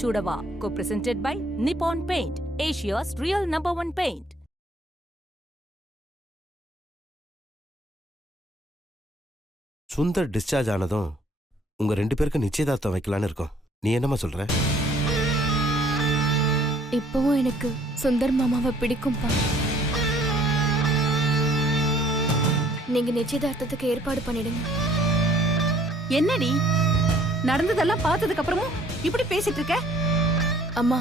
Chudava, co-presented by Nippon Paint, Asia's real #1 paint. Sundar discharge ஆனதும் உங்க 2 பேருக்கு நிச்சயதார்த்தம் வைக்கலான்னு இருக்கோம். நீ என்னமா சொல்ற? இப்பவும் எனக்கு சுந்தர் மாமாவை பிடிக்கும்பா. நீங்க நிச்சயதார்த்தத்துக்கு ஏற்பாடு பண்ணிடுங்க. என்னடி நடந்ததெல்லாம் பார்த்ததுக்கு அப்புறமும் இப்படி பேசிட்டு இருக்க? அம்மா,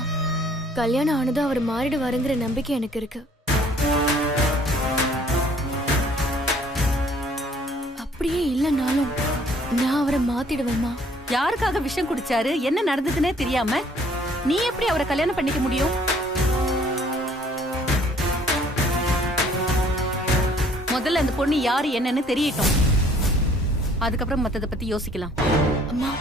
கல்யாணம் ஆனது அவர் மாறிடுவாருங்கிற நம்பிக்கை எனக்கு இருக்கு. அப்படியே இல்லைனாலும் நான் அவரை மாத்திடுவேம்மா. யாருக்காக விஷம் குடிச்சாரு, என்ன நடந்ததுன்னே தெரியாம நீ எப்படி அவரை கல்யாணம் பண்ணிக்க முடியும்? முதல்ல அந்த பொண்ணு யாரு என்னன்னு தெரியட்டும், அதுக்கப்புறம் மத்தத பத்தி யோசிக்கலாம். அம்மா,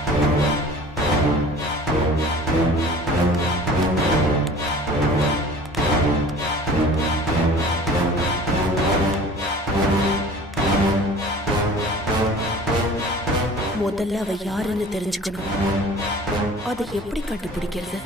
முதல்ல அவ யாருன்னு தெரிஞ்சுக்கணும். அதை எப்படி கண்டுபிடிக்கிறது?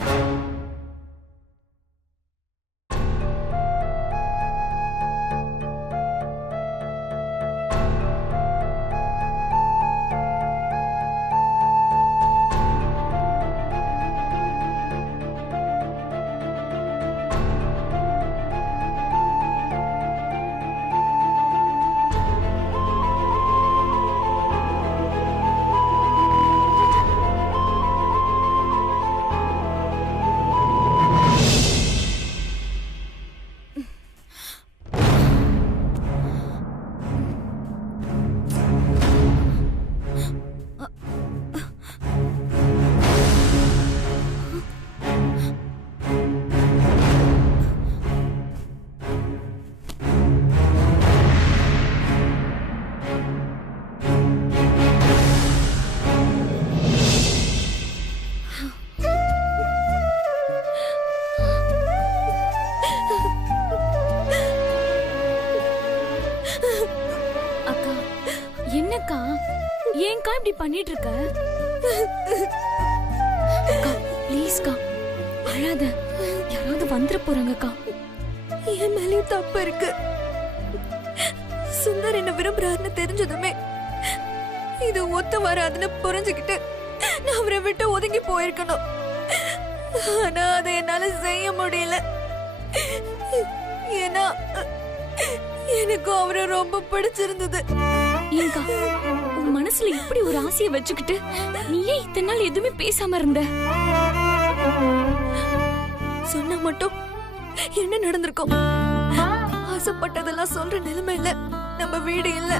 என்னக்கா, ஏன்க்கா இப்படி பண்ணிட்டு இருக்க? ப்ளீஸ்க்கா, அழாத. யாராவது வந்துட போறாங்கக்கா. என் மேலேயும் தப்பு இருக்கு. சுந்தர் என்ன விரும்புறாருன்னு தெரிஞ்சதுமே இது ஒத்து வராதுன்னு புரிஞ்சுக்கிட்டு நான் அவரை விட்டு ஒதுங்கி போயிருக்கணும். ஆனா அதை என்னால செய்ய முடியல. ஏன்னா எனக்கும் அவரை ரொம்ப பிடிச்சிருந்தது. ஏங்கா, உன் மனசுல இப்படி ஒரு ஆசையை வச்சுக்கிட்டு நீ ஏன் இத்தனை நாள் எதுவுமே பேசாம இருந்த? சொன்னா மட்டும் என்ன நடந்திருக்கும்? ஆசைப்பட்டதெல்லாம் சொல்ற நிலைமையில நம்ம வீடு இல்ல.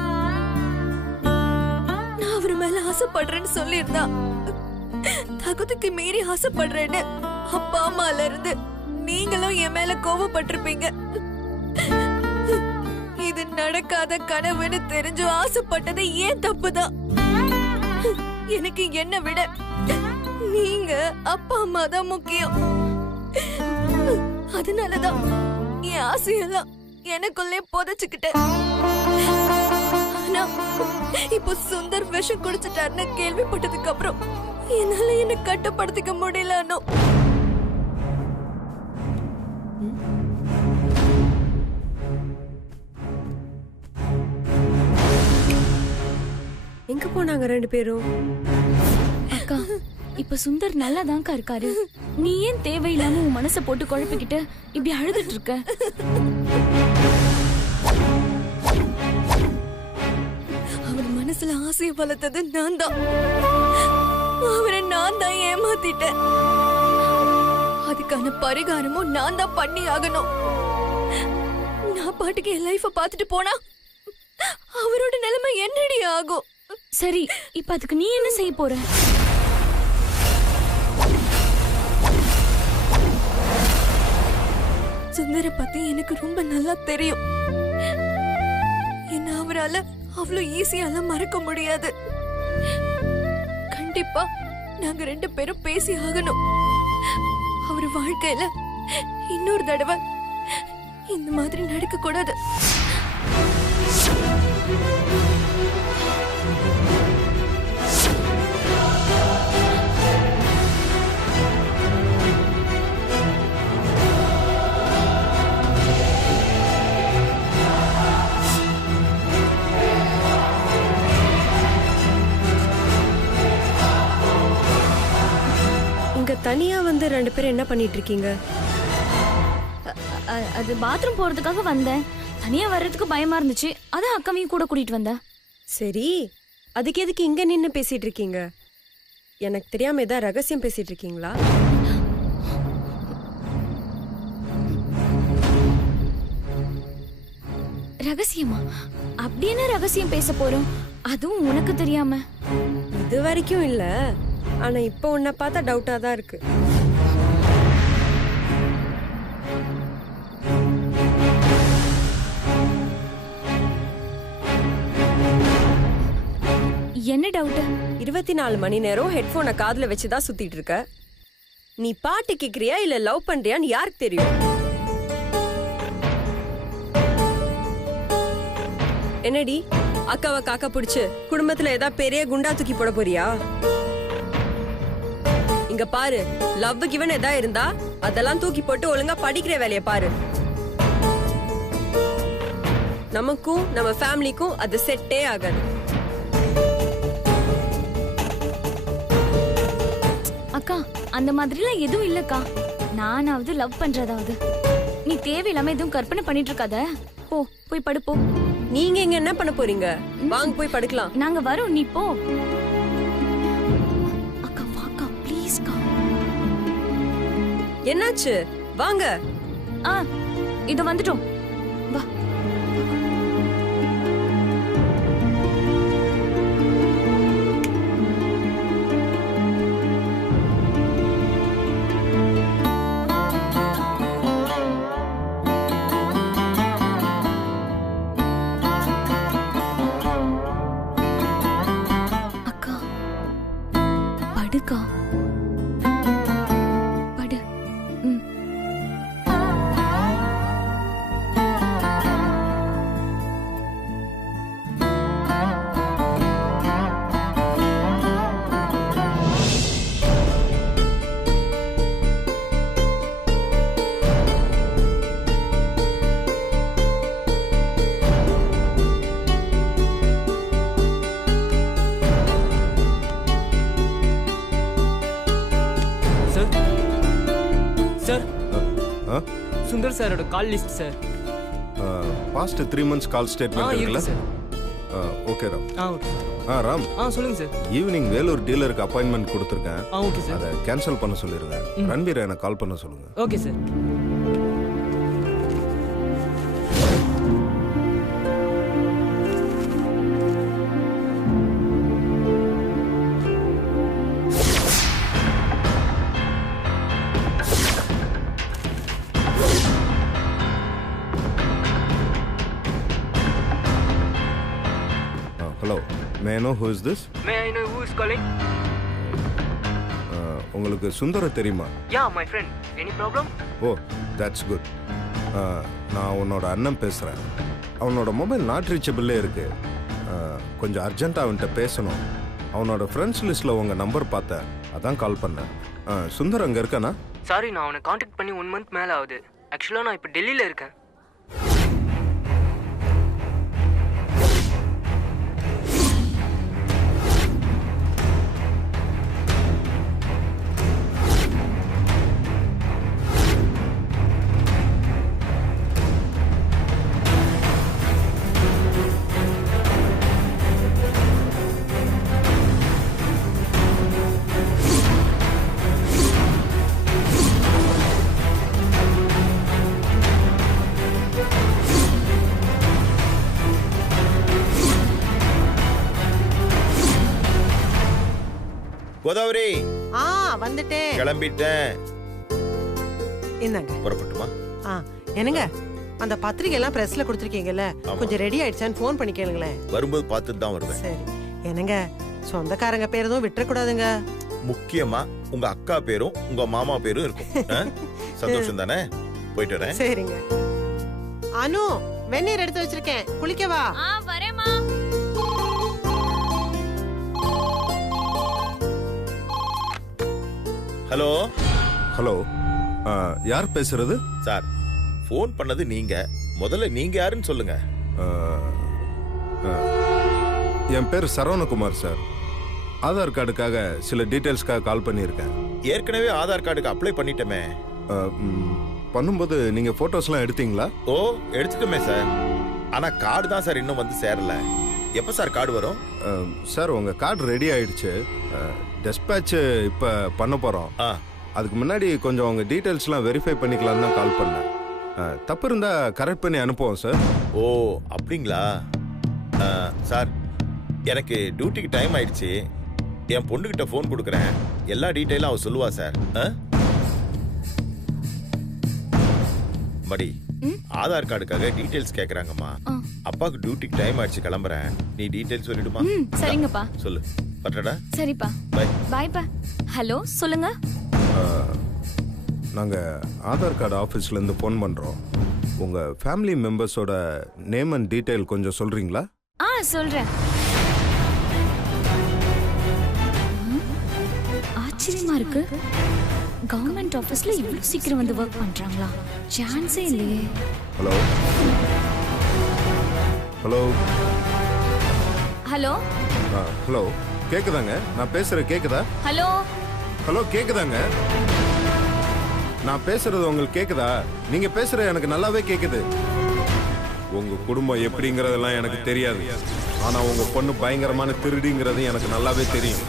நான் அவர் மேல ஆசைப்படுறேன்னு சொல்லியிருந்தா, தகுதிக்கு மீறி ஆசைப்படுறேன்னு அப்பா அம்மால இருந்து நீங்களும் என் மேல கோபப்பட்டிருப்பீங்க. இது நடக்காத கனவுன்னு தெரிஞ்சு ஆசைப்பட்டது ஏன் தப்புதான். எனக்கு என்ன விட நீங்க அப்பா அம்மா தான் முக்கியம். அதனாலதான் என் ஆசையெல்லாம் எனக்குள்ளே புதைச்சுக்கிட்டேன். ஆனா இப்போ சுந்தர் விஷம் குடிச்சிட்டாருன்னு கேள்விப்பட்டதுக்கு அப்புறம் என்னால என்ன கட்டுப்படுத்திக்க முடியல. எங்க போனாங்க 2 பேரும்? அக்கா, இப்ப சுந்தர் நல்லாதான்க்கா இருக்காரு. நீ ஏன் தேவையில்லாம உன் மனசை போட்டு குழப்பிக்கிட்டு இப்படி அழுதுட்டு இருக்க? அவர் மனசுல ஆசையை வளர்த்தது நான் தான். அவரை நான் தான் ஏமாத்திட்டேன். அதுக்கான பரிகாரமும் நான் தான் பண்ணி ஆகணும். நான் பாட்டுக்கு என் லைஃப பாத்துட்டு போனா அவரோட நிலைமை என்னடி ஆகும்? சரி, இப்ப அதுக்கு நீ என்ன செய்ய போற? சுந்தர பத்தி எனக்கு ரொம்ப நல்லா தெரியும். என்ன அவரால அவ்வளவு ஈஸியால மறக்க முடியாது. கண்டிப்பா நாங்க 2 பேரும் பேசி ஆகணும். அவர் வாழ்க்கையில இன்னொரு தடவை இந்த மாதிரி நடக்க கூடாது. இங்க தனியா வந்து 2 பேரும் என்ன பண்ணிட்டு இருக்கீங்க? அது பாத்ரூம் போறதுக்காக வந்தேன். தனியா வர்றதுக்கு பயமா இருந்துச்சு, அதான் அக்காவையும் கூட கூட்டிட்டு வந்தேன். சரி, அதுக்கு எதுக்கு இங்க நின்னு பேசிட்டு இருக்கீங்க? எனக்கு தெரியாம ஏதாவது ரகசியம் பேசிட்டு இருக்கீங்களா? ரகசியமா? அப்படி என்ன ரகசியம் பேச போறோம், அதுவும் உனக்கு தெரியாம? இது வரைக்கும் இல்ல, ஆனா இப்ப உன்னை பார்த்தா டவுட்டா தான் இருக்கு. என்ன டவுட்? 24 மணி நேரம் ஹெட்போனை காதுல வச்சுதான் சுத்திட்டு இருக்க. நீ பாட்டு கேக்குறியா இல்ல லவ் பண்றியான்னு யாருக்கு தெரியும்? என்னடி அக்காவை காக்கா பிடிச்சு குடும்பத்துல ஏதாவது பெரிய குண்டா தூக்கி போட போறியா? இங்க பாரு, லவ் கிவன் ஏதா இருந்தா அதெல்லாம் தூக்கி போட்டு ஒழுங்கா படிக்கிற வேலைய பாரு. நமக்கும் நம்ம ஃபேமிலிக்கும் அது செட்டே ஆகாது. அக்கா, அந்த மாதிரிலாம் எதுவும் இல்லக்கா. நானாவது லவ் பண்றதாவது. நீ தேவையில்லாம எதுவும் கற்பனை பண்ணிட்டு இருக்காத. போ, போய் படுப்போ. நீங்க இங்க என்ன பண்ண போறீங்க? வாங்க போய் படுக்கலாம். நாங்க வரோம், நீ போ. அக்கா வாக்கா, ப்ளீஸ்க்கா. என்னாச்சு? வாங்க. இத வந்துட்டோம், வா. படுக்கா, படு. சுந்தர் சாரோட call list sir. Past 3 months கால் ஸ்டேட்மெண்ட் இருக்குல்ல sir? Okay Ram. Okay. Ram, சொல்லுங்க சார். ஈவினிங் வேலூர் டீலருக்கு அப்பாயின்மெண்ட் கொடுத்துருக்கேன். Okay sir. அதை கேன்சல் பண்ண சொல்லிருங்க. ரன்வீர் எனக்கு கால் பண்ண சொல்லுங்க. Okay sir. Hello, may I know who is this? May I know who is calling? உங்களுக்கு சுந்தர தெரியுமா? Yeah, my friend. Any problem? O, that's good. நான் உன்னோட அண்ணன் பேசுகிறேன். அவனோட மொபைல் நாட் ரீச்சபிளே இருக்கு. கொஞ்சம் அர்ஜென்ட்டாக அவன்கிட்ட பேசணும். அவனோட ஃப்ரெண்ட்ஸ் லிஸ்ட்டில் உங்கள் நம்பர் பார்த்தேன், அதான் கால் பண்ணேன். சுந்தர் அங்கே இருக்கானா? சாரி, நான் அவனை காண்டாக்ட் பண்ணி 1 month மேலே ஆகுது. ஆக்சுவலாக நான் இப்போ டெல்லியில் இருக்கேன். கோதாவரி வந்துட்டேன். கிளம்பிட்டேன். இந்தாங்க. புறப்பட்டுமா? என்னங்க அந்த பத்திரிகை எல்லாம் பிரஸ்ல கொடுத்துருக்கீங்கல்ல, கொஞ்சம் ரெடி ஆயிடுச்சான்னு ஃபோன் பண்ணி கேளுங்களேன். வரும்போது பார்த்துட்டு தான் வருவேன். சரி. என்னங்க சொந்தக்காரங்க பேர் எதுவும் விட்டுறக்கூடாதுங்க. முக்கியமா உங்க அக்கா பேரும் உங்க மாமா பேரும் இருக்கும். சந்தோஷம் தானே? போயிட்டு வரேன். சரிங்க. அனு, வெந்நீர் எடுத்து வச்சிருக்கேன், குளிக்கவா? வரேம்மா. ஹலோ ஹலோ, யார் பேசுறது? சார், ஃபோன் பண்ணது நீங்க. முதல்ல நீங்க யாருன்னு சொல்லுங்க. என் பேர் சரவணகுமார் சார். ஆதார் கார்டுக்காக சில டீட்டெயில்ஸ்க்காக கால் பண்ணியிருக்கேன். ஏற்கனவே ஆதார் கார்டுக்கு அப்ளை பண்ணிட்டோமே. பண்ணும்போது நீங்க போட்டோஸ்லாம் எடுத்தீங்களா? ஓ, எடுத்துட்டோமே சார். ஆனா கார்டு தான் சார் இன்னும் வந்து சேரல. எப்ப சார் கார்டு வரும்? சார், உங்க கார்டு ரெடி ஆயிடுச்சு. டெஸ்பேட்ச் இப்ப பண்ண போறோம். அதுக்கு முன்னாடி கொஞ்சம் உங்க டீட்டெயில்ஸ்லாம் வெரிஃபை பண்ணிக்கலாம் தான் கால் பண்ணேன். தப்பு இருந்தா கரெக்ட் பண்ணி அனுப்புவோம் சார். ஓ, அப்படிங்களா சார்? எனக்கு டியூட்டிக்கு டைம் ஆயிடுச்சு. என் பொண்ணுகிட்ட ஃபோன் கொடுக்குறேன். எல்லா டீட்டெயிலும் அவ சொல்லுவா சார். மடி, ஆதார் கார்டுக்காக டீடைல்ஸ் கேக்குறாங்கம்மா. அப்பாக்கு டியூட்டிக்கு டைம் ஆயிடுச்சு, கிளம்புறேன். நீ டீடைல்ஸ் சொல்லிடுமா? சரிங்கப்பா. சொல்லு. பட்டடா. சரிப்பா. பை. பாய்ப்பா. ஹலோ, சொல்லுங்க. நாங்க ஆதார் கார்டு ஆபீஸ்ல இருந்து ஃபோன் பண்றோம். உங்க ஃபேமிலி மெம்பர்ஸோட நேம் அண்ட் டீடைல் கொஞ்சம் சொல்றீங்களா? சொல்றேன். ஆச்சரியமா இருக்கு. கவர்மெண்ட் ஆபீஸ்ல இவ்வளவு சீக்கிரம் வந்து வர்க் பண்றாங்களா? சான்ஸே இல்லையே. ஹலோ ஹலோ ஹலோ ஹலோ, கேக்குதாங்க? நான் பேசுறது கேக்குதா? ஹலோ ஹலோ, கேக்குதாங்க? நான் பேசுறது உங்களுக்கு கேக்குதா? நீங்க பேசுறது எனக்கு நல்லாவே கேக்குது. உங்க குடும்பம் எப்படிங்கறதெல்லாம் எனக்கு தெரியாது. ஆனா உங்க பொண்ணு பயங்கரமான திருடிங்கிறது எனக்கு நல்லாவே தெரியும்.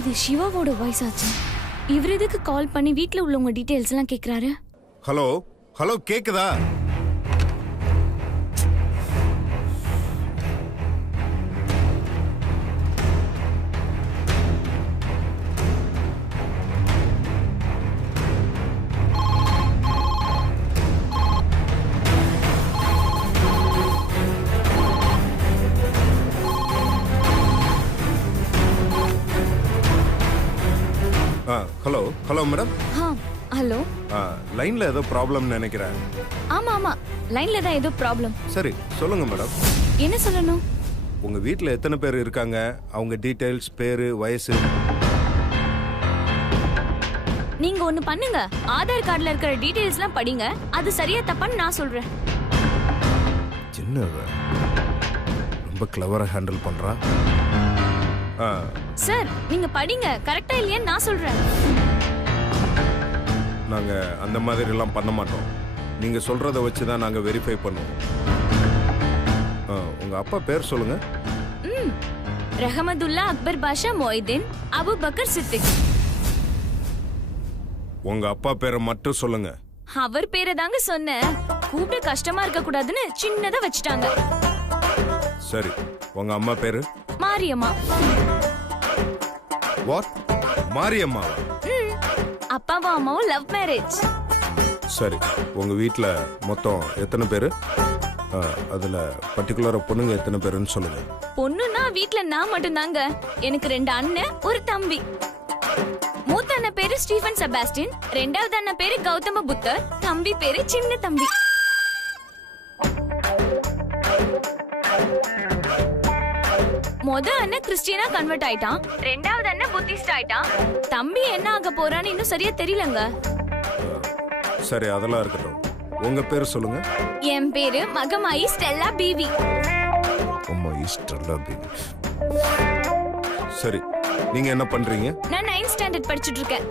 இது சிவாவோட வாய்ஸ் ஆச்சு. இவர் எதுக்கு கால் பண்ணி வீட்ல உள்ளவங்க டீடைல்ஸ் எல்லாம் கேக்குறாரு? ஹலோ ஹலோ, கேக்குதா? Hello hello madam. ஹலோ. லைன்ல ஏதோ ப்ராப்ளம் நினைக்கிறேன். ஆமா ஆமா, லைன்ல தான் ஏதோ ப்ராப்ளம். சரி, சொல்லுங்க மேடம். என்ன சொல்லணும்? உங்க வீட்ல எத்தனை பேர் இருக்காங்க, அவங்க டீடைல்ஸ், பேரு, வயசு. நீங்க ஒண்ணு பண்ணுங்க, ஆதார் கார்டுல இருக்கிற டீடைல்ஸ் எல்லாம் படிங்க. அது சரியா தப்பான்னு நான் சொல்றேன். சின்ன ரொம்ப கிளவரா ஹேண்டில் பண்றா. சார், நீங்க படிங்க, கரெக்டா இல்லையான்னு நான் சொல்றேன். நாங்க அந்த மாதிரி எல்லாம் பண்ண மாட்டோம். நீங்க சொல்றத வச்சு தான் நாங்க வெரிஃபை பண்ணுவோம். உங்க அப்பா பேர் சொல்லுங்க. ரஹமதுல்லா அக்பர் பாஷா மொய்தீன் அபு பக்கர் சித்திக். உங்க அப்பா பேரை மட்டும் சொல்லுங்க. அவர் பேரை தாங்க சொன்னேன். கூப்பிட கஷ்டமா இருக்க கூடாதுன்னு சின்னதா வச்சுட்டாங்க. சரி, உங்க அம்மா பேரு? மாரியம்மா. வாட்? மாரியம்மா? அப்பாவும் அம்மாவும் லவ் மேரேஜ். சரி, உங்க வீட்ல மொத்தம் எத்தனை பேரு? அதுல பர்டிகுலரா பொண்ணுங்க எத்தனை பேருன்னு சொல்லுங்க. பொண்ணுன்னா வீட்ல நான் மட்டும் தாங்க. எனக்கு 2 அண்ணன், ஒரு தம்பி. மூத்த அண்ணன் பேரு ஸ்டீஃபன் செபாஸ்டின், ரெண்டாவது அண்ணன் பேரு கௌதம புத்தர், தம்பி பேரு சின்ன தம்பி. அண்ணன் கிறிஸ்டியனா கன்வெர்ட் ஆயிட்டான், ரெண்டாவது அண்ணன் புத்திஸ்ட் ஆயிட்டான். தம்பி என்ன ஆக போறான்னு இன்னும் சரியா தெரியலங்க. சரி, அதெல்லாம் இருக்கட்டும். உங்க பேர் சொல்லுங்க. என் பேரு மகமாயி ஸ்டெல்லா பீவி. மகமாயி ஸ்டெல்லா பீவி. சரி, நீங்க என்ன பண்றீங்க? நான் 9th ஸ்டாண்டர்ட் படிச்சிட்டு இருக்கேன்.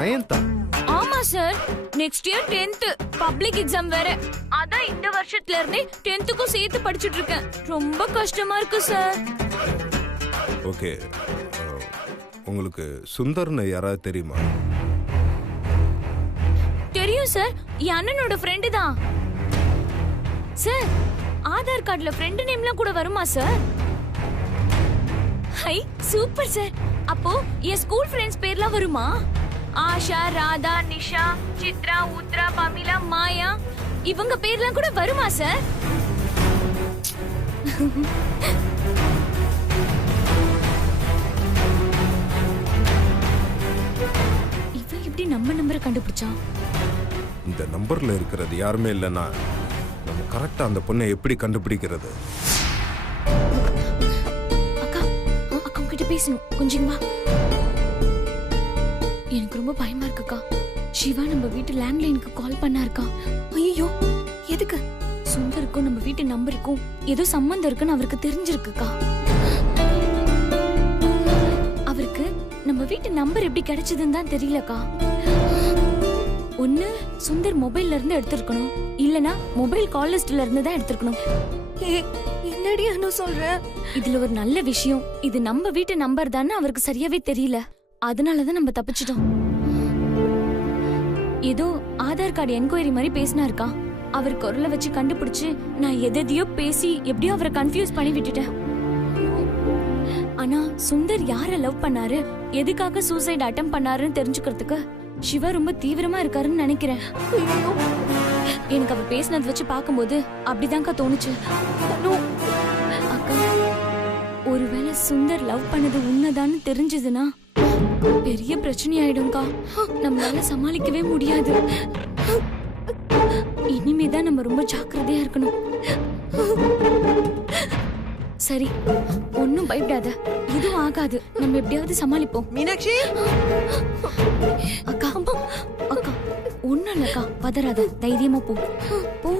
9th? ஆமா sir, next year 10th public exam வேற. அதான் இந்த வருஷத்துல இருந்தே 10th சேர்த்து படிச்சிட்டு இருக்கேன். ரொம்ப கஷ்டமா இருக்கு சார். ஓகே, உங்களுக்கு சுந்தர்னு யாராவது தெரியுமா? தெரியும் சார், என் அண்ணனோட ஃப்ரெண்டு தான். சார், ஆதார் கார்டுல ஃப்ரெண்டு நேம்லாம் கூட வருமா சார்? High super sir. அப்போ என் ஸ்கூல் ஃப்ரெண்ட்ஸ் பேர்லாம் வருமா? ஆஷா, ராதா, நிஷா, சித்ரா, உத்ரா, பமிலா, மாயா இவங்க பேர்லாம் கூட வருமா சார்? இவன் எப்படி நம்ம நம்பரை கண்டுபிடிச்சான்? இந்த நம்பர்ல இருக்கிறது யாருமே இல்லைன்னா நம்ம கரெக்டா அந்த பொண்ணை எப்படி கண்டுபிடிக்கிறது? அக்கா அக்கா கிட்ட பேசணும், கொஞ்சம் வா. எனக்கு ரொம்ப பயமா இருக்குக்கா. சிவா நம்ம வீட்டு லேண்ட்லைனுக்கு கால் பண்ணாருக்கா. ஐயோ எதுக்கு? சுந்தருக்கும் நம்ம வீட்டு நம்பருக்கும் ஏதோ சம்பந்தம் இருக்குன்னு அவருக்கு தெரிஞ்சிருக்குக்கா. அவருக்கு நம்ம வீட்டு நம்பர் எப்படி கிடைச்சதுன்னு தான் தெரியலக்கா. ஒண்ணு சுந்தர் மொபைல்ல இருந்து எடுத்திருக்கணும், இல்லனா மொபைல் கால் லிஸ்ட்ல இருந்து தான் எடுத்திருக்கணும். என்னடி அனு சொல்ற? இதுல ஒரு நல்ல விஷயம், இது நம்ம வீட்டு நம்பர் தானே அவருக்கு சரியாவே தெரியல. அதனாலதான் நம்ம தப்பிச்சிட்டோம். ஏதோ ஆதார் கார்டு என்கொயரி மாதிரி பேசினாருக்கா. அவர் குரலை வச்சு கண்டுபிடிச்சு நான் எதையோ பேசி எப்படியோ அவரை கன்ஃபியூஸ் பண்ணி விட்டுட்டேன். ஆனா சுந்தர் யார லவ் பண்ணாரு, எதுக்காக சூசைட் அட்டெம்ப்ட் பண்ணாருன்னு தெரிஞ்சுக்கிறதுக்கு சிவா ரொம்ப தீவிரமா இருக்காருன்னு நினைக்கிறேன். எனக்கு அவர் பேசினது வச்சு பார்க்கும்போது அப்படிதான்க்கா தோணுச்சு. அக்கா ஒருவேளை சுந்தர் லவ் பண்ணது உண்மைதான்னு தெரிஞ்சதுன்னா பெரிய பிரச்சனை ஆயிடும்க்கா. நம்மளால சமாளிக்கவே முடியாது. இனிமேதான் நம்ம ரொம்ப ஜாக்கிரதையா இருக்கணும். சரி, ஒன்னும் பயப்படாத, எதுவும் ஆகாது. நம்ம எப்படியாவது சமாளிப்போம். மீனாட்சி அக்கா அக்கா ஒண்ணும் இல்லக்கா, பதறாத, தைரியமா போ போ.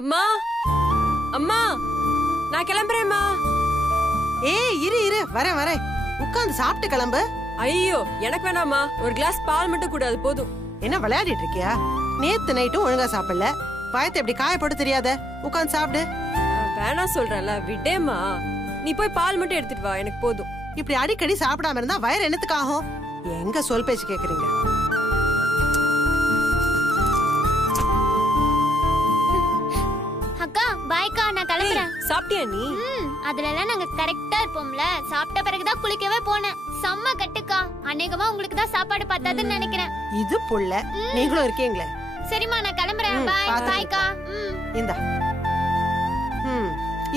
அம்மா அம்மா நான் கிளம்புறேம்மா. ஏய் இரு இரு, வரேன் வரேன். உட்கார்ந்து சாப்பிட்டு கிளம்பு. ஐயோ எனக்கு வேணாமா, ஒரு கிளாஸ் பால் மட்டும் கூட, அது போதும். என்ன விளையாடிட்டு இருக்கியா? நேத்து நைட்டும் ஒழுங்கா சாப்பிடல. பயத்தை எப்படி காய போட்டு தெரியாத? உட்கார்ந்து சாப்பிடு. வேணாம் சொல்றேன்ல, விடேம்மா. நீ போய் பால் மட்டும் எடுத்துட்டு வா, எனக்கு போதும். இப்படி அடிக்கடி சாப்பிடாம இருந்தா வயிறு என்னத்துக்கு ஆகும்? எங்க சொல் பேச்சு கேக்குறீங்க? அக்கா பாய்க்கா, நான் கிளம்புறேன். சாப்பிட்டியா நீ? அதுலலாம் நாங்க கரெக்டா இருப்போம்ல. சாப்பிட்ட பிறகுதான் குளிக்கவே போனேன். செம்ம கட்டுக்கா. அநேகமா உங்களுக்கு தான் சாப்பாடு பார்த்தாதுன்னு நினைக்கிறேன். இது புள்ள, நீங்களும் இருக்கீங்களே. சரிம்மா, நான் கிளம்புறேன். பாய் பாய்க்கா. இந்தா.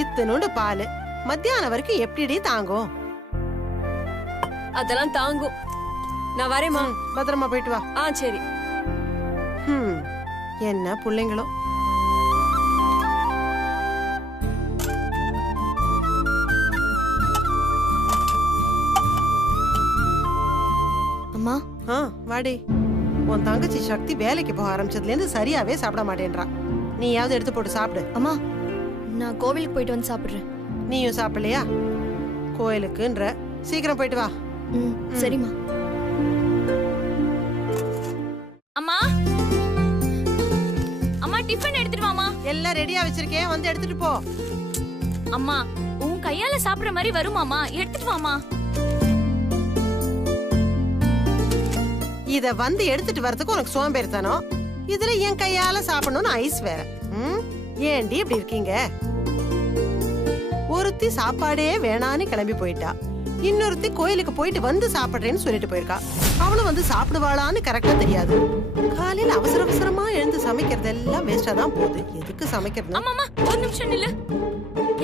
இத்தனோண்டு பால் மத்தியானம் வரைக்கும் எப்படி தாங்கும்? அதெல்லாம் தாங்கும். நான் வரேம்மா. பத்திரமா போயிட்டு வா. சரி. என்ன பிள்ளைங்களோ. அம்மா வாடி. உன் தங்கச்சி சக்தி வேலைக்கு போக ஆரம்பிச்சதுல இருந்து சரியாவே சாப்பிட மாட்டேன்றா. நீயாவது எடுத்து போட்டு சாப்பிடு. அம்மா நான் கோவிலுக்கு போயிட்டு வந்து சாப்பிடுறேன். நீயும் சாப்பிடலையா? கோயிலுக்குன்ற, சீக்கிரம் போயிட்டு வா. சரிம்மா. அம்மா அம்மா டிஃபன் எடுத்துட்டு வாமா. எல்லாம் ரெடியா வச்சிருக்கேன், வந்து எடுத்துட்டு போ. அம்மா உன் கையால சாப்பிடுற மாதிரி வருமாமா, எடுத்துட்டு வாமா. இத வந்து எடுத்துட்டு வரதுக்கு உனக்கு சோம்பேறித்தனோ. இதுல என் கையால சாப்பிடணும்னு ஐஸ் வேற. ஏண்டி இப்படி இருக்கீங்க? ஒருத்தி சாப்பாடே வேணான்னு கிளம்பி போயிட்டா, இன்னொருத்தி கோயிலுக்கு போயிட்டு வந்து சாப்பிடுறேன்னு சொல்லிட்டு போயிருக்கா. அவளும் வந்து சாப்பிடுவாளான்னு கரெக்டா தெரியாது. காலையில அவசர அவசரமா எழுந்து சமைக்கிறது எல்லாம் வேஸ்டா தான் போகுது. எதுக்கு சமைக்கிறது? அம்மா ஒரு நிமிஷம் நில்லு.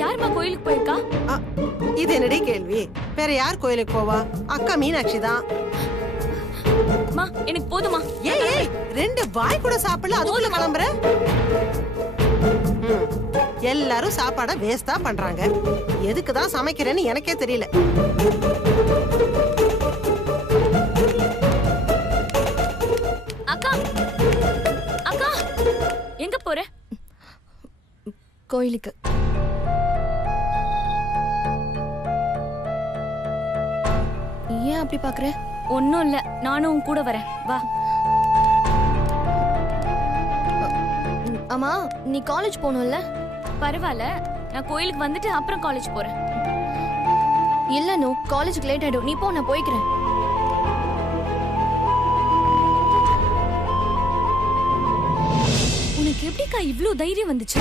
யாருமா கோயிலுக்கு போயிருக்கா? இது என்னடி கேள்வி? வேற யார் கோயிலுக்கு போவா? அக்கா மீனாட்சி தான். அம்மா எனக்கு போதுமா. ஏய் ரெண்டு வாய் கூட சாப்பிடல, அதுக்குள்ள கிளம்புற? எல்லாரும் சாப்பாட வேஸ்டா பண்றாங்க. எதுக்கு தான் சமைக்கிறேன்னு எனக்கே தெரியல. அக்கா அக்கா எங்க போற? கோயிலுக்கு. ஏன் அப்படி பாக்குற? ஒன்னும் இல்ல, நானும் உன் கூட வரேன், வா. அம்மா நீ காலேஜ் போகணும்ல? பரவாயில்ல, நான் கோயிலுக்கு வந்துட்டு அப்புறம் காலேஜ் போறேன். இல்ல நோ, காலேஜுக்கு லேட் ஆயிடும். நீ போ, நான் போய்க்கிறேன். எப்படிக்கா இவ்ளோ தைரியம் வந்துச்சு?